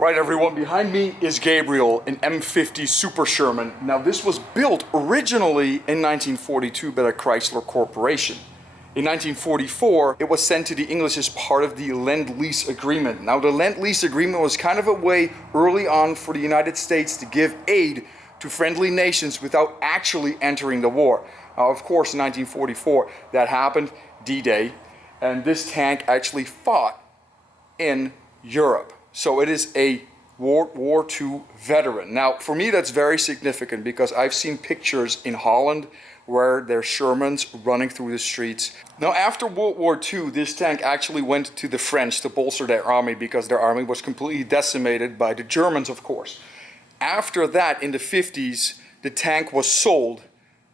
Right, everyone, behind me is Gabriel, an M50 Super Sherman. Now, this was built originally in 1942 by the Chrysler Corporation. In 1944, it was sent to the English as part of the Lend-Lease Agreement. Now, the Lend-Lease Agreement was kind of a way early on for the United States to give aid to friendly nations without actually entering the war. Now, of course, in 1944, that happened, D-Day, and this tank actually fought in Europe. So it is a World War II veteran. Now, for me, that's very significant because I've seen pictures in Holland where there's Shermans running through the streets. Now, after World War II, this tank actually went to the French to bolster their army because their army was completely decimated by the Germans, of course. After that, in the 50s, the tank was sold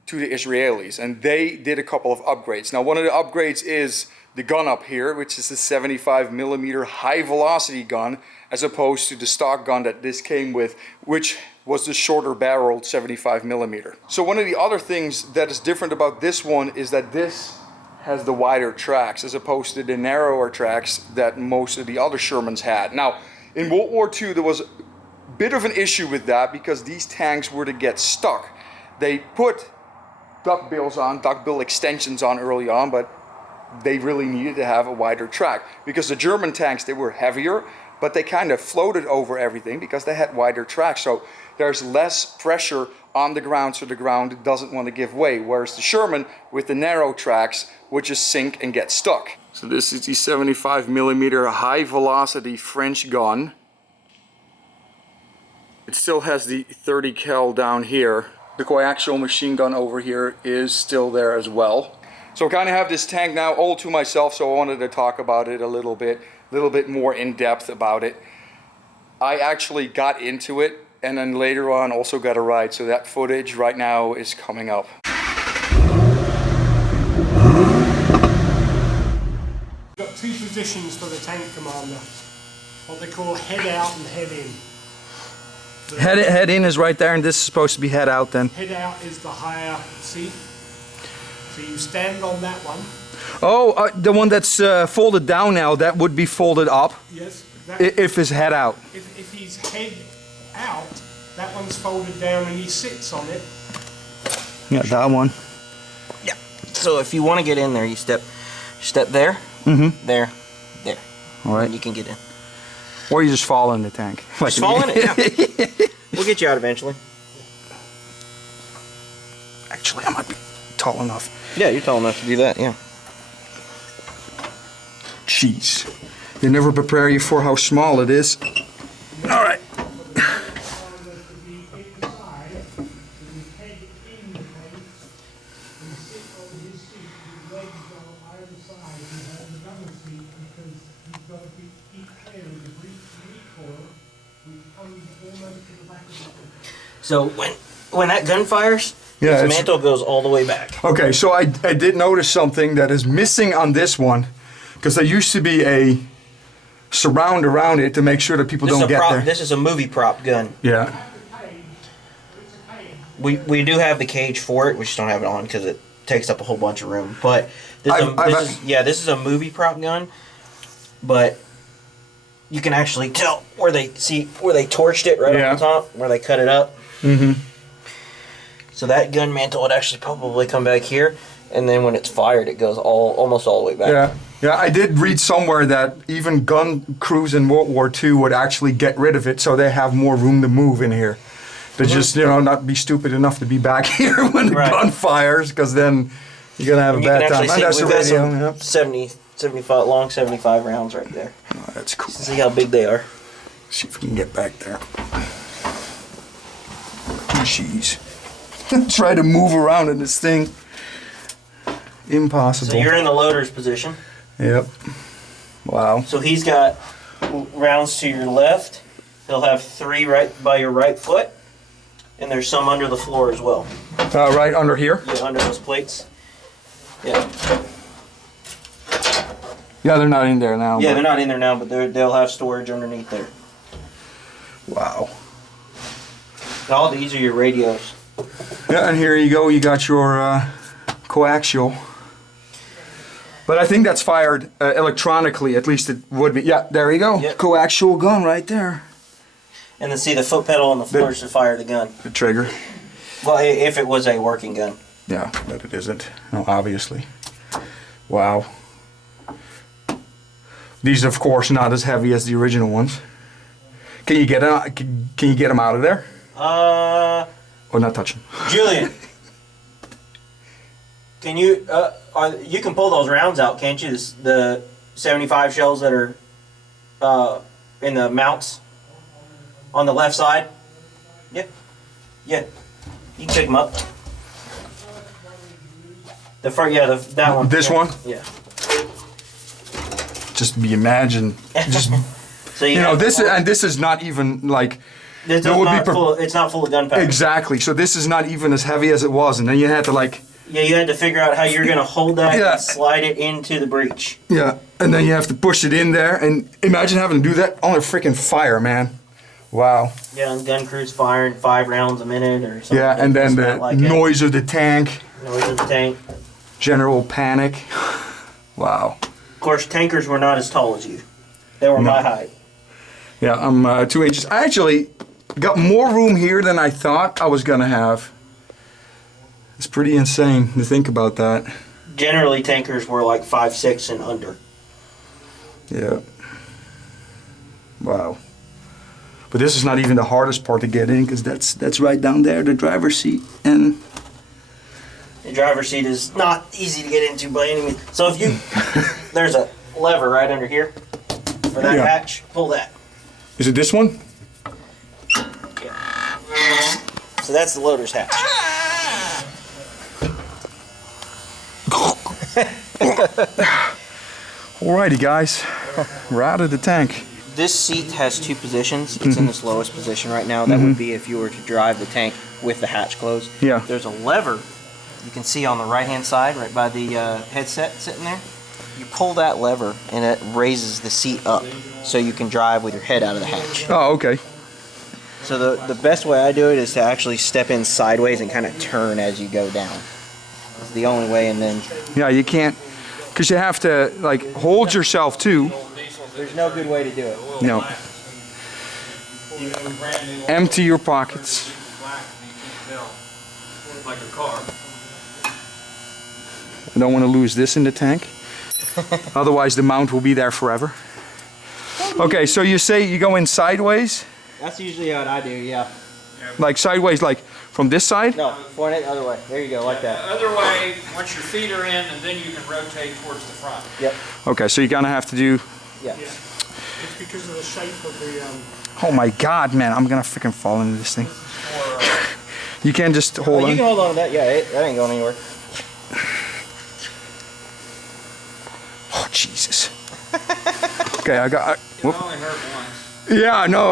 to the Israelis, and they did a couple of upgrades. Now, one of the upgrades is the gun up here, which is a 75mm high velocity gun, as opposed to the stock gun that this came with, which was the shorter barreled 75mm. So one of the other things that is different about this one is that this has the wider tracks as opposed to the narrower tracks that most of the other Shermans had. Now, in World War II, there was a bit of an issue with that because these tanks were to get stuck. They put duckbill extensions on early on, but they really needed to have a wider track because the German tanks, they were heavier, but they kind of floated over everything because they had wider tracks. So there's less pressure on the ground, so the ground doesn't want to give way. Whereas the Sherman with the narrow tracks would just sink and get stuck. So this is the 75mm high velocity French gun. It still has the 30 cal down here. The coaxial machine gun over here is still there as well. So I kind of have this tank now all to myself, so I wanted to talk about it a little bit more in depth about it. I actually got into it and then later on also got a ride, so that footage right now is coming up. We've got two positions for the tank commander, what they call head out and head in. Head in is right there, and this is supposed to be head out then. Head out is the higher seat. So you stand on that one. Oh, the one that's folded down now, that would be folded up. Yes. If his head out. If he's head out, that one's folded down and he sits on it. Yeah, that one. Yeah. So if you want to get in there, you step there, there. All right. And you can get in. Or you just fall in the tank. Just fall in it, yeah. We'll get you out eventually. Actually, I might be tall enough. Yeah, you're tall enough to do that, yeah. Jeez. They never prepare you for how small it is. All right. So when that gun fires, Yeah, the mantle goes all the way back. Okay, so I did notice something that is missing on this one, because there used to be a surround around it to make sure that people don't get there. This is a movie prop gun. Yeah. We do have the cage for it. We just don't have it on because it takes up a whole bunch of room. But this is a movie prop gun. But you can actually tell where they torched it right on the top, where they cut it up. Mm-hmm. So that gun mantle would actually probably come back here, and then when it's fired, it goes almost all the way back. Yeah, I did read somewhere that even gun crews in World War II would actually get rid of it so they have more room to move in here. But just, not be stupid enough to be back here when the gun fires, because then you're going to have a bad time. And that's the radio. Yeah. 75 long 75 rounds right there. Oh, that's cool. See how big they are. See if we can get back there. Jeez. Try to move around in this thing. Impossible. So you're in the loader's position. Yep. Wow. So he's got rounds to your left. He'll have 3 right by your right foot. And there's some under the floor as well. Right under here? Yeah, under those plates. Yeah. Yeah, they're not in there now. Yeah, they're not in there now, but they'll have storage underneath there. Wow. All these are your radios. Yeah, and here you go. You got your coaxial. But I think that's fired electronically, at least it would be. Yeah, there you go. Yep. Coaxial gun right there. And then see the foot pedal on the floor is to fire the gun. The trigger. Well, if it was a working gun. Yeah, but it isn't. No, obviously. Wow. These, of course, not as heavy as the original ones. Can you get them? Can you get them out of there? Or not touch them? Julian, can you? You can pull those rounds out, can't you? The 75 shells that are in the mounts on the left side. Yeah, yeah. You can pick them up. The front, yeah, that one. This one? Yeah. Just imagine. Just So you know, this is not even like. This is not full. It's not full of gunpowder. Exactly. So this is not even as heavy as it was, and then you had to like. Yeah, you had to figure out how you're gonna hold that and slide it into the breech. Yeah, and then you have to push it in there, and imagine having to do that on a freaking fire, man. Wow. Yeah, and gun crews firing 5 rounds a minute or something. Yeah, and then the noise of the tank. Noise of the tank. General panic. Wow. Of course, tankers were not as tall as you. They were my height. Yeah, I'm 2 inches. I actually got more room here than I thought I was gonna have. It's pretty insane to think about that. Generally, tankers were like 5'6" and under. Yeah. Wow. But this is not even the hardest part to get in, because that's right down there, the driver's seat, and the driver's seat is not easy to get into by any means. So if you, there's a lever right under here for that hatch. Pull that. Is it this one? Yeah. So that's the loader's hatch. Alrighty, guys, we're out of the tank. This seat has 2 positions. It's in its lowest position right now. That would be if you were to drive the tank with the hatch closed. Yeah. There's a lever you can see on the right-hand side, right by the headset sitting there. You pull that lever, and it raises the seat up, so you can drive with your head out of the hatch. Oh, okay. So the best way I do it is to actually step in sideways and kind of turn as you go down. It's the only way, and then... Yeah, you can't, because you have to, like, hold yourself, too. There's no good way to do it. No. Empty your pockets. Like a car. I don't want to lose this in the tank. Otherwise, the mount will be there forever. Okay, so you say you go in sideways? That's usually what I do, yeah. Like sideways, like from this side? No, point it the other way. There you go, like that. The other way, once your feet are in, and then you can rotate towards the front. Yep. Okay, so you're gonna have to do. Yeah. It's because of the shape of the. Oh my God, man! I'm gonna freaking fall into this thing. You can't just hold on. You can hold on to that. Yeah, that ain't going anywhere. Oh Jesus. Okay, I got. It only hurt once. Yeah, I know.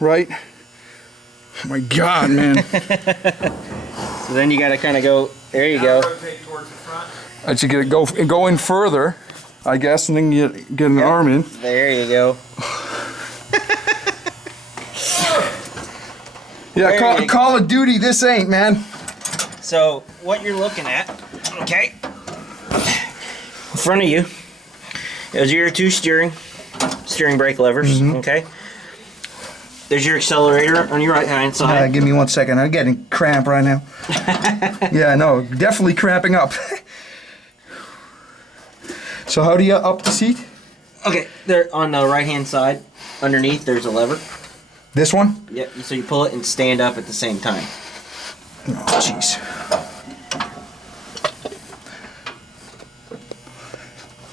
Right. Oh my God, man. So then you got to kind of go. There you go. Rotate towards the front. I should get go in further, I guess, and then get an arm in. There you go. Yeah, Call of Duty. This ain't, man. So what you're looking at, okay? In front of you is your 2 steering brake levers. Okay. There's your accelerator on your right hand side. Give me 1 second. I'm getting cramp right now. Yeah, no, definitely cramping up. So how do you up the seat? Okay, there on the right hand side, underneath there's a lever. This one? Yep. So you pull it and stand up at the same time. Oh, jeez.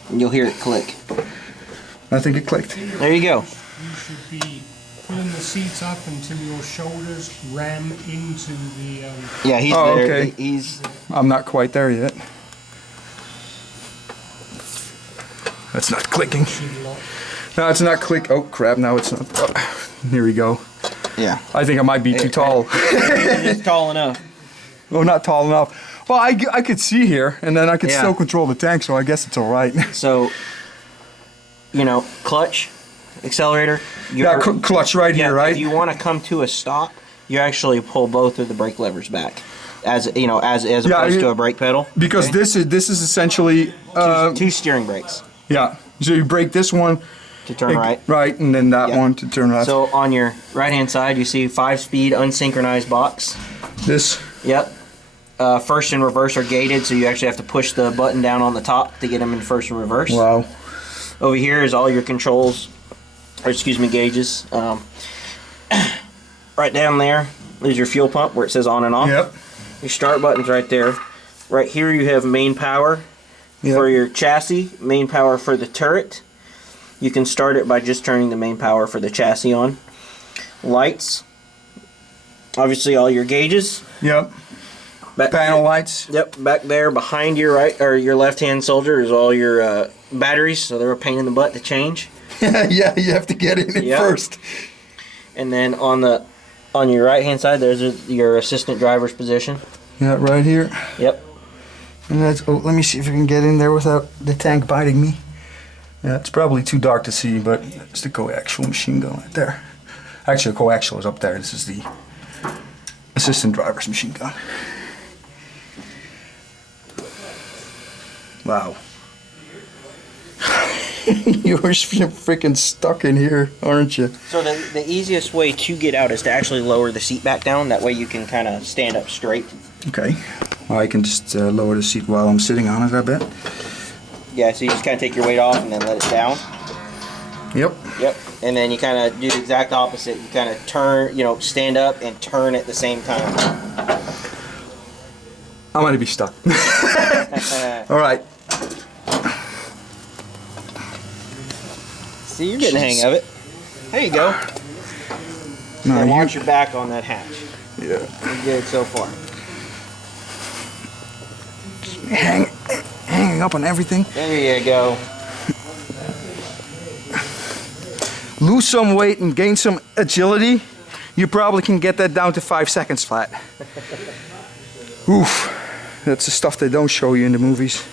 And you'll hear it click. I think it clicked. There you go. You should be pulling the seat up until your shoulders ram into the. Yeah, he's Oh, there. okay. He's. I'm not quite there yet. That's not clicking. lock. No, it's not click. Oh crap! Now it's not. Oh, here we go. Yeah. I think I might be too tall. It's tall enough. Oh, not tall enough. Well, I could see here, and then I could still control the tank, so I guess it's all right. So, you know, clutch, accelerator. Yeah, clutch right here, right? If you want to come to a stop, you actually pull both of the brake levers back, as you know, as opposed to a brake pedal. Because this is essentially 2 steering brakes. yeah. So you brake this one to turn right. Right, and then that Yep. one to turn left. So on your right-hand side, you see 5-speed unsynchronized box. This. Yep. First and reverse are gated, so you actually have to push the button down on the top to get them in first and reverse. Wow. Over here is all your controls, or excuse me, gauges. Right down there is your fuel pump where it says on and off. Yep. Your start button's right there. Right here you have main power for your chassis, main power for the turret. You can start it by just turning the main power for the chassis on. Lights. Obviously all your gauges. Yep. Panel lights. Yep, back there behind your right or your left-hand soldier is all your batteries, so they're a pain in the butt to change. Yeah, you have to get in it first. And then on your right-hand side, there's your assistant driver's position. Yeah, right here. Yep. And that's. Oh, let me see if I can get in there without the tank biting me. Yeah, it's probably too dark to see, but it's the coaxial machine gun right there. Actually, the coaxial is up there. This is the assistant driver's machine gun. Wow. You're freaking stuck in here, aren't you? So the easiest way to get out is to actually lower the seat back down. That way you can kind of stand up straight. Okay. Well, I can just lower the seat while I'm sitting on it, I bet. Yeah, so you just kind of take your weight off and then let it down. Yep. Yep. And then you kind of do the exact opposite. You kind of turn, stand up and turn at the same time. I'm going to be stuck. All right. See, you're getting the hang of it. There you go. No, Now watch your back on that hatch. Yeah. You're good so far. Hanging up on everything. There you go. Lose some weight and gain some agility. You probably can get that down to 5 seconds flat. Oof. That's the stuff they don't show you in the movies.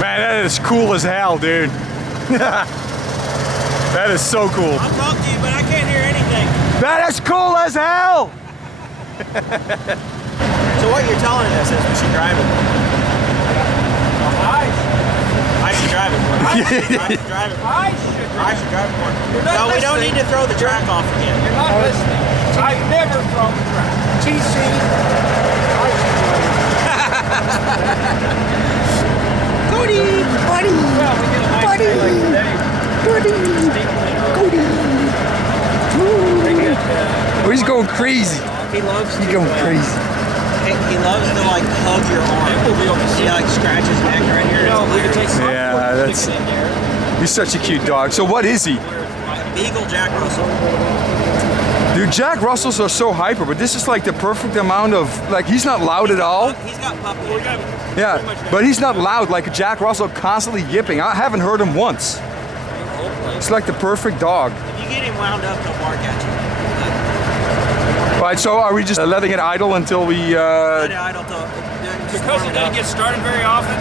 That is cool as hell, dude. That is so cool. I'll talk to you, but I can't hear anything. That is cool as hell! So what you're telling us is we should drive it. I should drive it more. I should drive it more. I should drive it more. No, we don't need to throw the track off again. You're not listening. I've never thrown the track. TC. Cody, buddy, Well, we get a nice buddy, day like today. buddy, Cody. Oh, he's going crazy. He loves He's going crazy. he loves to like hug your arm. He like scratches his neck right here. No, we can take some. Yeah, that's. in there. He's such a cute dog. So what is he? Beagle Jack Russell. Dude, Jack Russells are so hyper, but this is like the perfect amount of, like, he's not loud at all. He's got puppy. Yeah, but he's not loud, like a Jack Russell constantly yipping. I haven't heard him once. It's like the perfect dog. If you get him wound up, he'll bark at you. All right, so are we just letting it idle until we, Let it idle till Because it doesn't get started very often,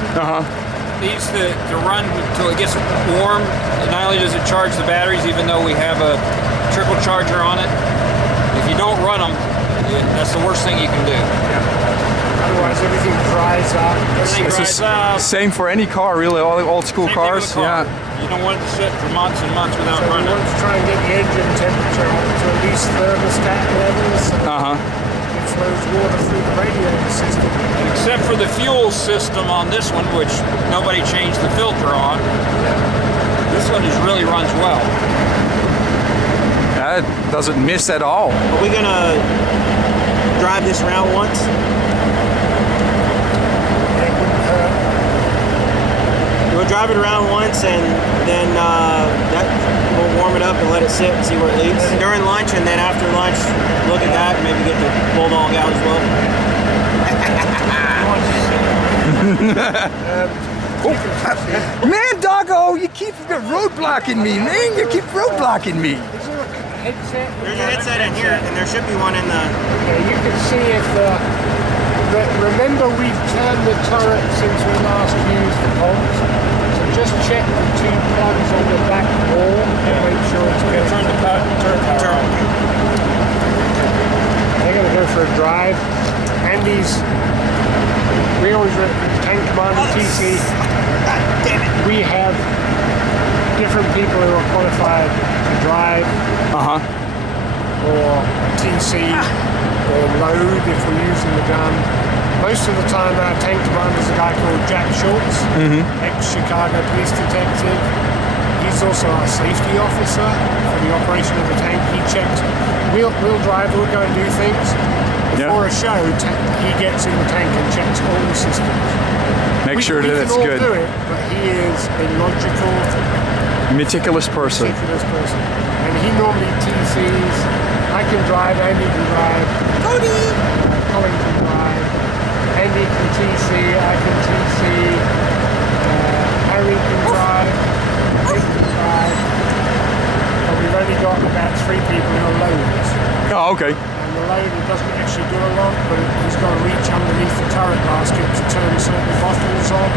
it needs to run until it gets warm. And not only does it charge the batteries, even though we have a trickle charger on it. If you don't run them, that's the worst thing you can do. Otherwise, everything dries up. Everything dries up. Same for any car, really. All the old school Same thing cars. with a car. Yeah. You don't want it to sit for months and months without So we running. want to try and get the engine temperature up to at least thermostat levels. So it flows water through the radiator system. Except for the fuel system on this one, which nobody changed the filter on. This one really runs well. That doesn't miss at all. Are we gonna drive this around once? It wouldn't hurt. We'll drive it around once, and then we'll warm it up and let it sit and see where it leads. During lunch, and then after lunch, look at that and maybe get the Bulldog out as well. Man, doggo, you keep roadblocking me, man. You keep roadblocking me. Is there a headset? There's a headset in here, and there should be one in the... Okay, you can see if remember we've turned the turret since we last used the comms. So just check the two plugs on the back wall and make sure it's good. Turn the turret power on. They're going to go for a drive. Andy's, we always Tank Commander TC. We have different people who are qualified to drive or TC or load if we're using the gun. Most of the time our tank commander is a guy called Jack Schultz, ex-Chicago police detective. He's also our safety officer for the operation of the tank. He checks, we'll drive, we'll go and do things. Before a show, he gets in the tank and checks all the systems. Make sure that it's We good. can all do it, but he is a logical, Meticulous person. meticulous person. And he normally TCs. I can drive, Andy can drive. Cody! Colin can drive. Andy can TC, I can TC. Harry can drive. Nick can drive. But we've only got about 3 people who are loaders. Oh, okay. And the loader doesn't actually do a lot, but he's got to reach underneath the turret basket to turn certain buttons on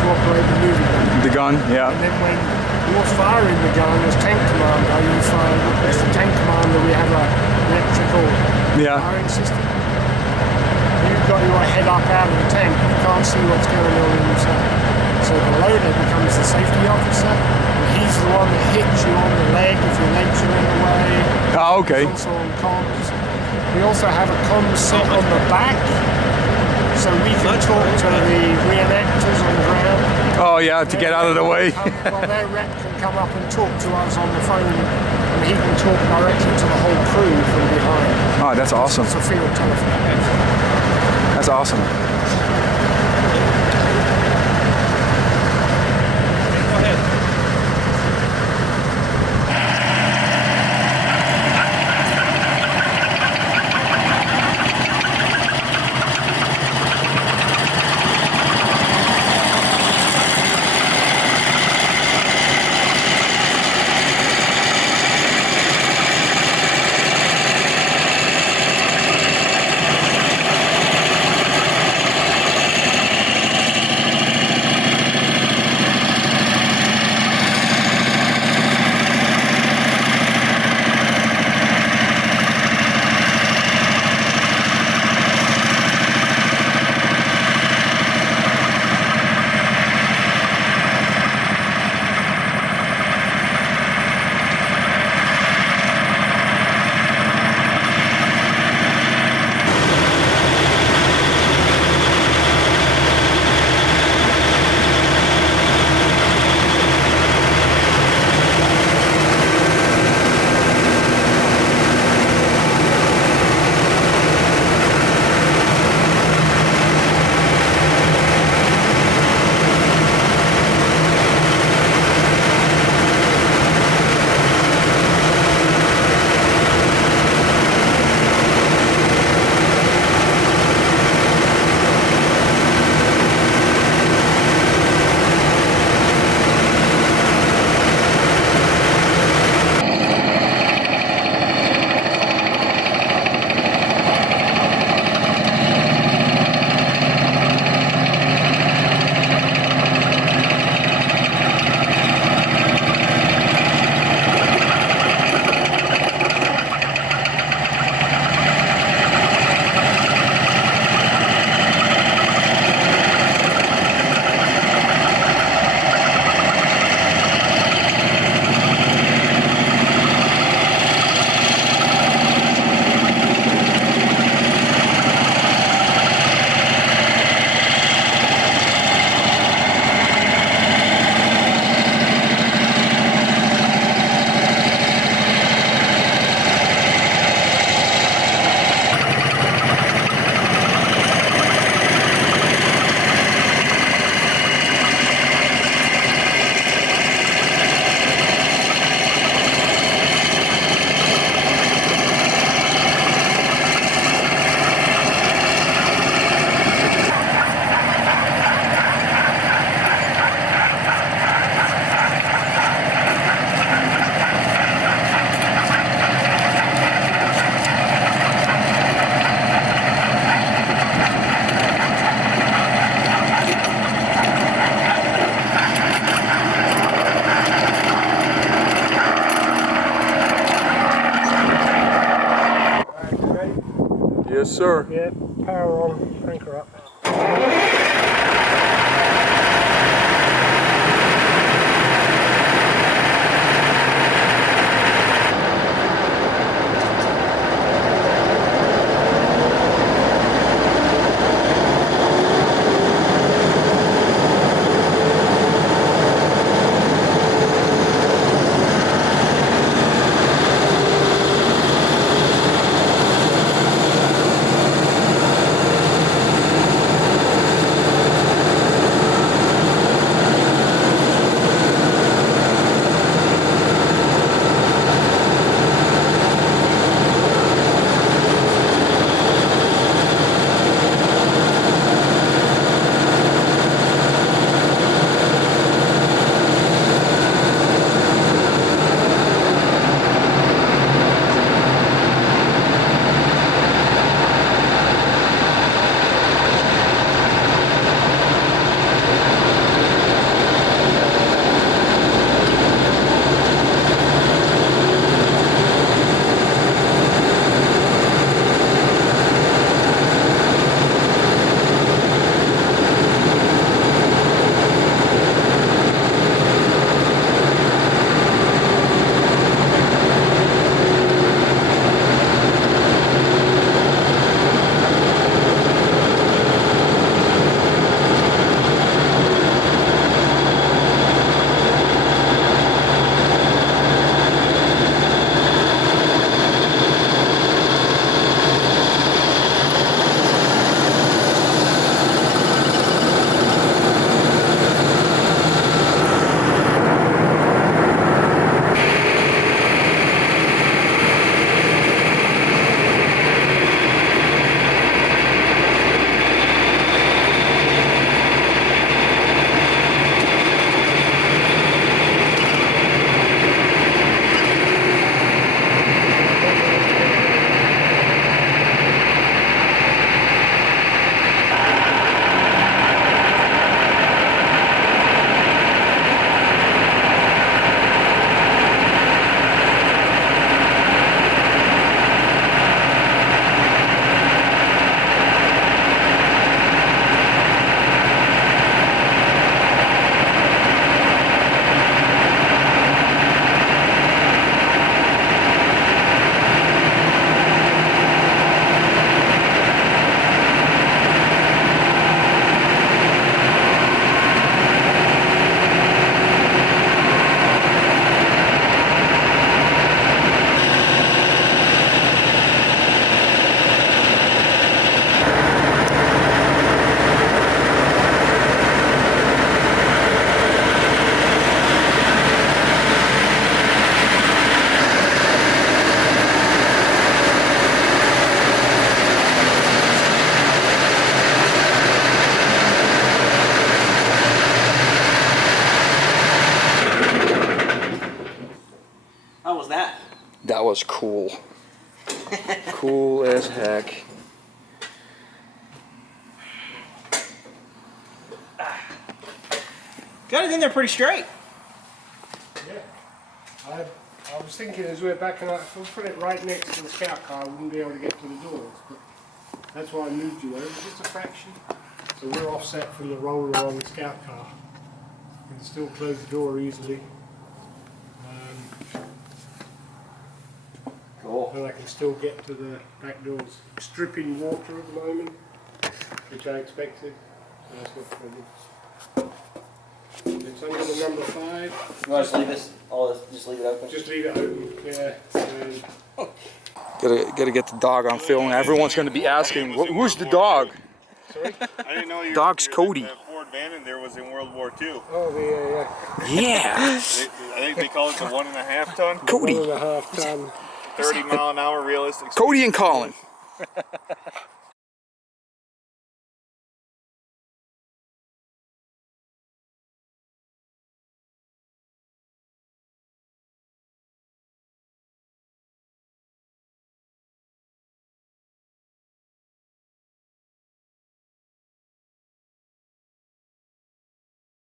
to operate the movie gun. The gun, yeah. And then when you're firing the gun as tank commander, you fire as the tank commander. We have a electrical firing system. You've got your head up out of the tank. You can't see what's going on inside. So the loader becomes the safety officer. And he's the one that hits you on the leg if your legs are in the way. Oh, okay. He's also on comms. We also have a comms set on the back, so we can talk to the reenactors on the ground. Oh, yeah, to get out of the way. Well, their rep can come up and talk to us on the phone, and he can talk directly to the whole crew from behind. Oh, that's awesome. It's a field telephone. That's awesome. Go ahead. Yes, sir. Yeah, power on, crank her up. How was that? That was cool. Cool as heck. Got it in there pretty straight. Yeah. I was thinking as we were backing up, if we put it right next to the scout car, I wouldn't be able to get to the doors. But that's why I moved you over, just a fraction. So we're offset from the roller on the scout car. You can still close the door easily. Cool. And I can still get to the back doors. It's dripping water at the moment, which I expected. So that's not a problem. It's under the number 5. You want to just leave this, just leave it open? Just leave it open, yeah. Gotta get the dog on film. Everyone's gonna be asking, who's the dog? Sorry? I didn't know Dog's Cody. That Ford Van there was in World War II. Oh, yeah. Yeah, I think they call it the 1.5 ton. Cody. 1.5 ton. 30 mile an hour realistic speed. Cody and Colin.